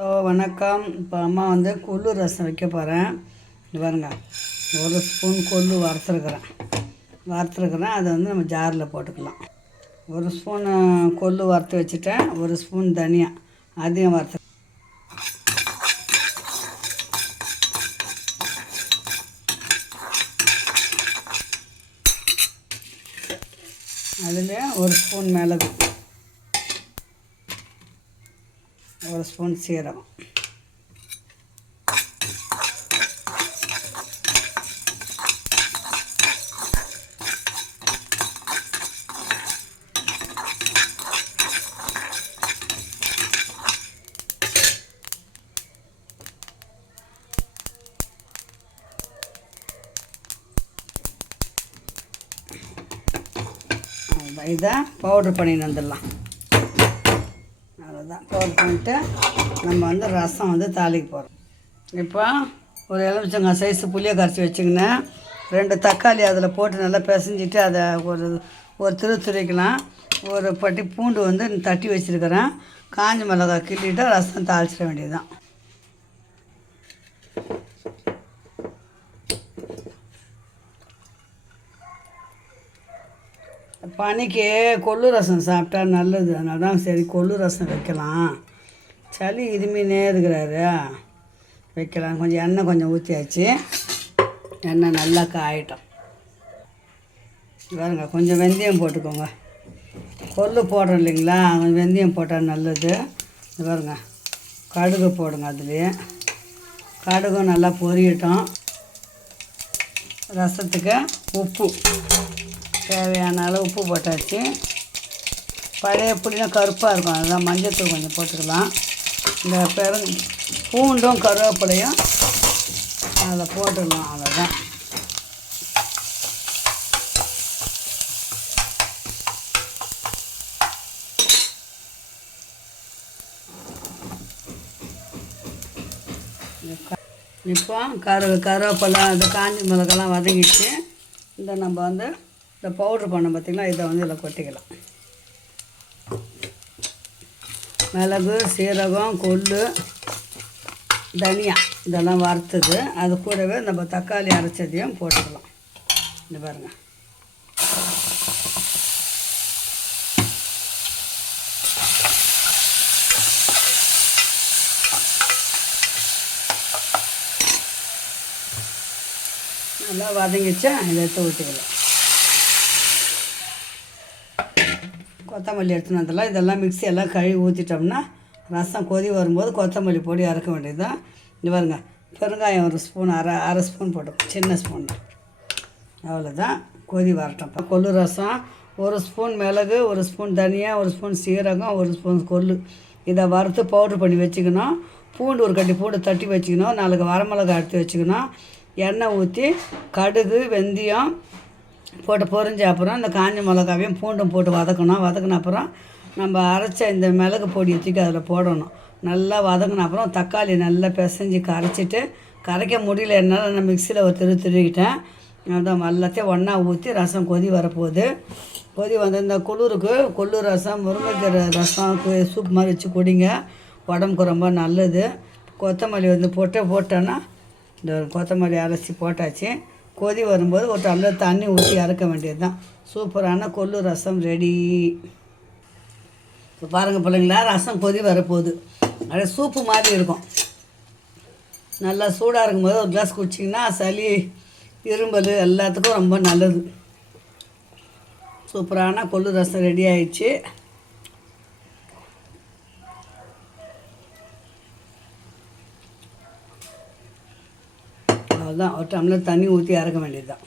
Hello வணக்கம். இப்போ அம்மா வந்து கொள்ளு ரசம் வைக்க போகிறேன். இது பாருங்க, ஒரு ஸ்பூன் கொள்ளு வறுத்துருக்குறேன். அதை வந்து நம்ம ஜாரில் போட்டுக்கலாம். ஒரு ஸ்பூனு கொள்ளு வறுத்து வச்சுட்டேன். ஒரு ஸ்பூன் தனியா அதையும் வறுத்து, அதில் ஒரு ஸ்பூன் மிளகு, ஒரு ஸ்பூன் சீரகம், இதை பவுட்ரு பண்ணின்னு வந்துடலாம். அவ்வளோதான். பவுட்ரு பண்ணிவிட்டு நம்ம வந்து ரசம் வந்து தாளிக்க போகிறோம். இப்போ ஒரு எலுமிச்சங்காய் சைஸு புளியை கரைச்சி வச்சுக்கினேன். 2 தக்காளி அதில் போட்டு நல்லா பிசைஞ்சிட்டு அதை ஒரு துருவிக்கலாம். ஒரு பட்டி பூண்டு வந்து தட்டி வச்சுருக்கிறேன். காஞ்ச மிளகாய் கிள்ளிட்டு ரசம் தாளிச்சிட வேண்டியது தான். பனிக்கு கொள்ளு ரசம் சாப்பிட்டா நல்லது. அதனால தான் சரி கொள்ளு ரசம் வைக்கலாம். சளி இதுமீனே இருக்கிறாரு, வைக்கலாம். கொஞ்சம் எண்ணெய் கொஞ்சம் ஊற்றியாச்சு. எண்ணெய் நல்லா காயிட்டோம். பாருங்க, கொஞ்சம் வெந்தயம் போட்டுக்கோங்க. கொள்ளு போடுறோம் இல்லைங்களா, கொஞ்சம் வெந்தயம் போட்டால் நல்லது. பாருங்க, கடுகு போடுங்க. அதுலேயே கடுகும் நல்லா பொரியட்டும். ரசத்துக்கு உப்பு தேவையான அளவு உப்பு போட்டாச்சு. பழைய புளினா கருப்பாக இருக்கும், அதுதான் மஞ்சத்தூள் கொஞ்சம் போட்டுக்கலாம். இந்த பூண்டும் கருவேப்பிலையும் அதில் போட்டுடலாம். அவ்வளோதான். இப்போ கருவேப்பிலை இந்த காஞ்சி மிளகெல்லாம் வதங்கிட்டு நம்ம வந்து இந்த பவுட்ரு பண்ண பார்த்திங்களா, இதை வந்து இதில் கொட்டிக்கலாம். மிளகு, சீரகம், கொள்ளு, தனியா இதெல்லாம் வறுத்தது. அது கூடவே நம்ம தக்காளி அரைச்சதையும் போட்டுக்கலாம். இந்த பாருங்கள், நல்லா வதங்கிச்சா இதை எடுத்து ஊற்றிக்கலாம். கொத்தமல்லி எடுத்துன்னு வந்துடலாம். இதெல்லாம் மிக்ஸி எல்லாம் கழுவி ஊற்றிட்டோம்னா ரசம் கொதி வரும்போது கொத்தமல்லி பொடி இறக்க வேண்டியது தான். இது பாருங்க, பெருங்காயம் ஒரு ஸ்பூன், அரை ஸ்பூன் போட்டோம், சின்ன ஸ்பூன். அவ்வளோதான். கொதி வரட்டும். கொள்ளு ரசம் ஒரு ஸ்பூன் மிளகு, ஒரு ஸ்பூன் தனியா, ஒரு ஸ்பூன் சீரகம், ஒரு ஸ்பூன் கொள்ளு இதை வறுத்து பவுட்ரு பண்ணி வச்சுக்கணும். பூண்டு ஒரு கட்டி பூண்டு தட்டி வச்சுக்கணும். 4 வரமிளகாய் எடுத்து வச்சுக்கணும். எண்ணெய் ஊற்றி கடுகு வெந்தயம் போட்டு பொரிஞ்ச அப்புறம் இந்த காஞ்ச மிளகாவையும் பூண்டும் போட்டு வதக்கணும். வதக்கின அப்புறம் நம்ம அரைச்ச இந்த மிளகு பொடியை தூக்கி அதில் போடணும். நல்லா வதங்கின அப்புறம் தக்காளி நல்லா பிசைஞ்சு கரைச்சிட்டு, கரைக்க முடியல என்னால் நான் மிக்சியில் ஒரு திருவிக்கிட்டேன். அதான் எல்லாத்தையும் ஒன்றா ஊற்றி ரசம் கொதி வரப்போகுது. கொதி வந்து இந்த குளிருக்கு கொள்ளு ரசம், முருங்கைக்கீரை ரசம் சூப் மாதிரி வச்சு குடிங்க. உடம்புக்கு ரொம்ப நல்லது. கொத்தமல்லி வந்து போட்டோன்னா இந்த கொத்தமல்லி அரைச்சி போட்டாச்சு. கொதி வரும்போது ஒரு டம்ளர் தண்ணி ஊற்றி இறக்க வேண்டியது தான். சூப்பரான கொள்ளு ரசம் ரெடி. இப்போ பாருங்கள் பிள்ளைங்களா, ரசம் கொதி வரப்போகுது. அப்படியே சூப்பு மாதிரி இருக்கும். நல்லா சூடாக இருக்கும்போது ஒரு கிளாஸ் குடிச்சிங்கன்னா சளி, இரும்பல் எல்லாத்துக்கும் ரொம்ப நல்லது. சூப்பரான கொள்ளு ரசம் ரெடி ஆயிடுச்சு. அதுதான், ஒரு டம்ளர் தண்ணி ஊற்றி இறக்க வேண்டியது தான்.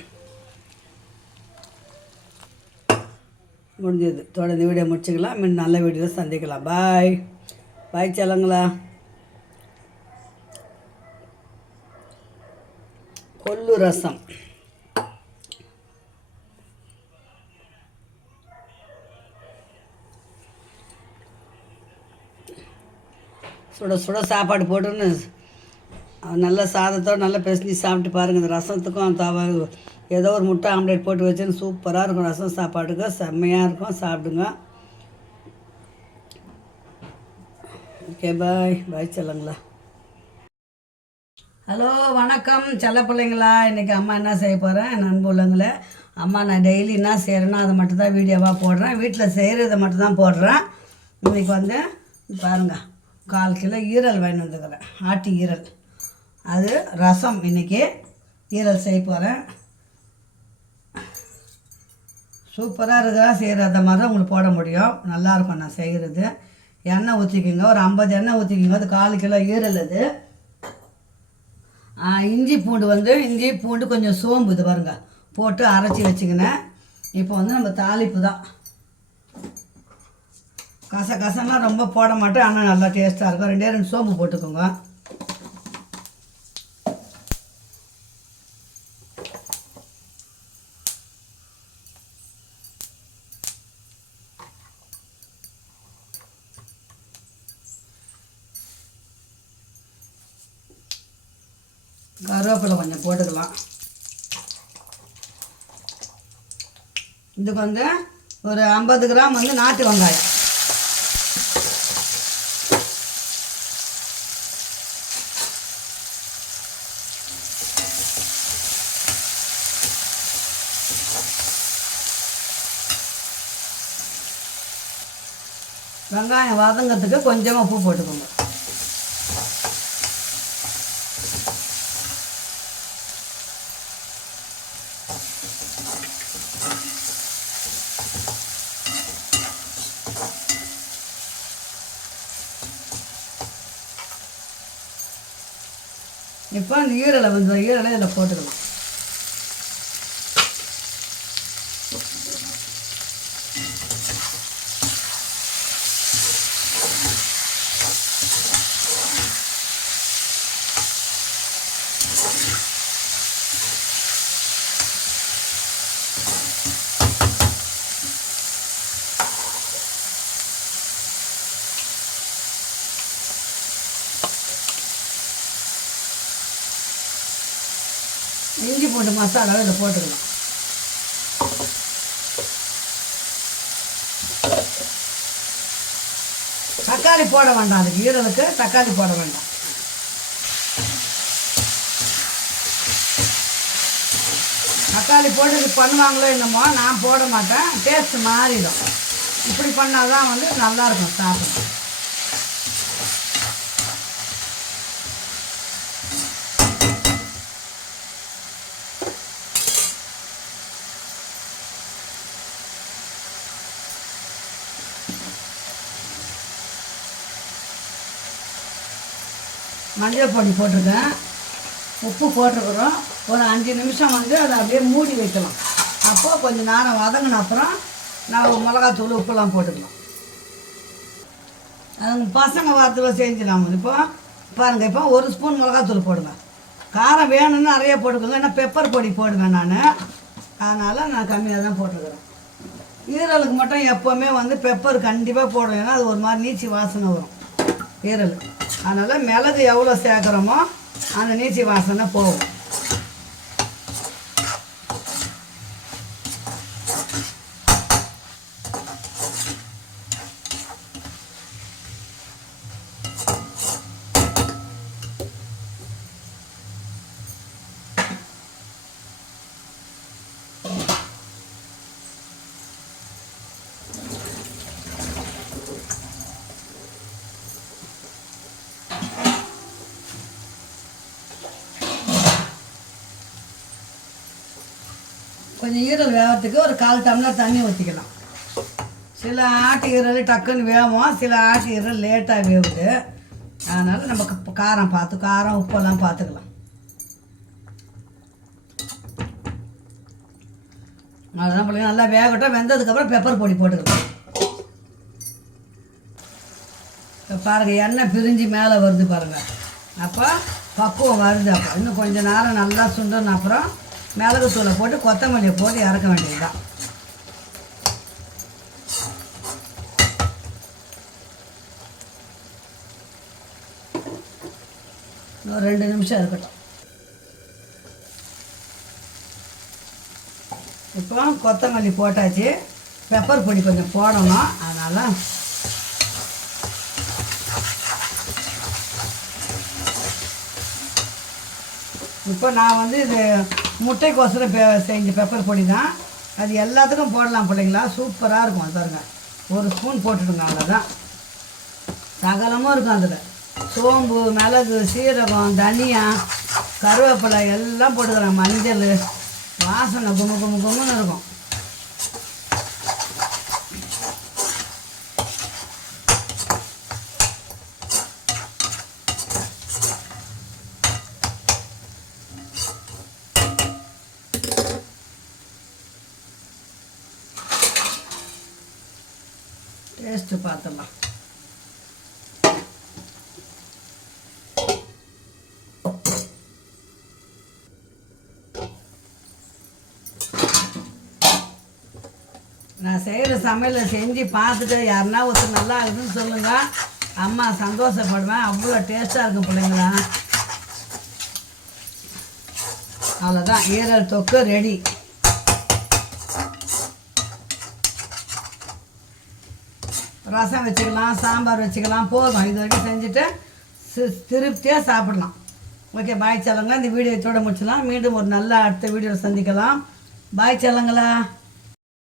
முடிஞ்சது. தொடர்ந்து வீடியோ முடிச்சுக்கலாம். மீண்டும் நல்ல வீடியோவில் சந்திக்கலாம். பாய் பாய் செல்லங்களா. கொள்ளு ரசம் சுட சுட சாப்பாடு போட்டுன்னு நல்ல சாதத்தோடு நல்லா பிசைஞ்சு சாப்பிட்டு பாருங்கள். இந்த ரசத்துக்கும் ஏதோ ஒரு முட்டை ஆம்லேட் போட்டு வச்சுன்னு சூப்பராக இருக்கும். ரசம் சாப்பாட்டுக்கு செம்மையாக இருக்கும். சாப்பிடுங்க. ஓகே பாய் பாய் செல்லுங்களா. ஹலோ வணக்கம் செல்ல பிள்ளைங்களா. இன்றைக்கி அம்மா என்ன செய்ய போகிறேன் நண்பு உள்ளங்களே. அம்மா நான் டெய்லி என்ன செய்கிறேன்னா அதை மட்டும்தான் வீடியோவாக போடுறேன். வீட்டில் செய்கிறத மட்டும்தான் போடுறேன். இன்றைக்கி வந்து பாருங்கள் 1/4 கிலோ ஈரல் வாங்கி வந்துக்கிறேன். ஆட்டு ஈரல். அது ரசம். இன்றைக்கி ஈரல் செய்ய போகிறேன். சூப்பராக இருக்கா செய்கிறத மாதிரி தான் உங்களுக்கு போட முடியும். நல்லாயிருக்கும் நான் செய்கிறது. எண்ணெய் ஊற்றிக்கிங்க, ஒரு 50 எண்ணெய் ஊற்றிக்கிங்க. அது 1/4 கிலோ ஈரல். அது இஞ்சி பூண்டு கொஞ்சம் சோம்பு இது பாருங்க போட்டு அரைச்சி வச்சுக்கினேன். இப்போ வந்து நம்ம தாளிப்பு தான். கசகசலாம் ரொம்ப போட மாட்டேன், ஆனால் நல்லா டேஸ்ட்டாக இருக்கும். 2 சோம்பு போட்டுக்கோங்க. கருவேப்பிலை கொஞ்சம் போட்டுக்கலாம். இதுக்கு வந்து ஒரு 50 கிராம் வந்து நாட்டு வெங்காயம். வெங்காயம் வதங்கிறதுக்கு கொஞ்சமாக உப்பு போட்டுக்கோங்க. இப்போ அந்த ஈரலை இதில் போட்டுக்கலாம். இஞ்சி பூண்டு மசாலா இதில் போட்டுக்கலாம். தக்காளி போட வேண்டாம். அதுக்கு ஈரலுக்கு தக்காளி போட வேண்டாம். தக்காளி போட்டு இது பண்ணுவாங்களோ என்னமோ, நான் போட மாட்டேன். டேஸ்ட் மாறிடும். இப்படி பண்ணால் தான் வந்து நல்லாயிருக்கும் சாப்பிட. மஞ்சள் பொடி போட்டிருக்கேன், உப்பு போட்டிருக்கிறோம். ஒரு 5 நிமிஷம் வந்து அதை அப்படியே மூடி வைக்கலாம். அப்போது கொஞ்சம் நேரம் வதங்கின அப்புறம் நான் மிளகாத்தூள் உப்புலாம் போட்டுக்கலாம். அது பசங்க வாரத்தில் செஞ்சிடலாம். இப்போ பாருங்கள், இப்போ 1 ஸ்பூன் மிளகாத்தூள் போடுவேன். காரம் வேணும்னு நிறைய போட்டுக்கோங்க. ஏன்னா பெப்பர் பொடி போடுவேன் நான், அதனால் நான் கம்மியாக தான் போட்டுக்கிறேன். ஈரலுக்கு மட்டும் எப்போவுமே வந்து பெப்பர் கண்டிப்பாக போடுவேன். ஏன்னா அது ஒரு மாதிரி நீச்சி வாசனை வரும் ஈரல். அதனால் மிளகு எவ்வளோ சேர்க்குறோமோ அந்த நீச்சி வாசனை போகும். கொஞ்சம் ஈரல் வேகிறதுக்கு ஒரு 1/4 டம்ளர் தண்ணி ஊற்றிக்கலாம். சில ஆட்டு ஈரல் டக்குன்னு வேகும், சில ஆட்டு ஈரல் லேட்டாக வேகுது. அதனால் நமக்கு காரம் உப்பெல்லாம் பார்த்துக்கலாம். அதெல்லாம் பிள்ளைங்க நல்லா வேகட்டும். வெந்ததுக்கப்புறம் பெப்பர் பொடி போட்டுக்கலாம். இப்போ பாருங்கள், எண்ணெய் பிரிஞ்சு மேலே வருது பாருங்கள். அப்போ பக்குவம் வருது. அப்போ இன்னும் கொஞ்சம் நேரம் நல்லா சுண்டன அப்புறம் மிளகுத்தூளை போட்டு கொத்தமல்லியை போட்டு இறக்க வேண்டியதுதான். ஒரு 2 நிமிஷம் இருக்கட்டும். இப்போ கொத்தமல்லி போட்டாச்சு. பெப்பர் பொடி கொஞ்சம் போடணும். அதனால் இப்போ நான் வந்து இது முட்டைக்கோசரம் செஞ்ச பெப்பர் பொடி தான். அது எல்லாத்துக்கும் போடலாம் பிள்ளைங்களா, சூப்பராக இருக்கும். அது பாருங்கள், ஒரு ஸ்பூன் போட்டுடுங்க, அவ்வளோதான். சகலமும் இருக்கும் அதில். சோம்பு, மிளகு, சீரகம், தனியா, கருவேப்பிலை எல்லாம் போட்டுக்கிறேன். மஞ்சள், வாசனை கும்மு கும்மு கும்முன்னு இருக்கும். டேஸ்ட்டு பார்த்துடலாம். நான் செய்கிற சமையலை செஞ்சு பார்த்துட்டு யாருன்னா ஒருத்தர் நல்லா இருக்குதுன்னு சொல்லுங்கள். அம்மா சந்தோஷப்படுவேன். அவ்வளோ டேஸ்ட்டாக இருக்கும் பிள்ளைங்களா. அவ்வளோதான், ஈரல் தொக்கு ரெடி. ரசம் வச்சுக்கலாம், சாம்பார் வச்சுக்கலாம், போதும். இது வரைக்கும் செஞ்சுட்டு திருப்தியாக சாப்பிடலாம். ஓகே, பாய் செல்லங்களா. இந்த வீடியோ இதோட முடிச்சலாம். மீண்டும் ஒரு நல்ல அடுத்த வீடியோவில் சந்திக்கலாம். பாய் செல்லங்களா.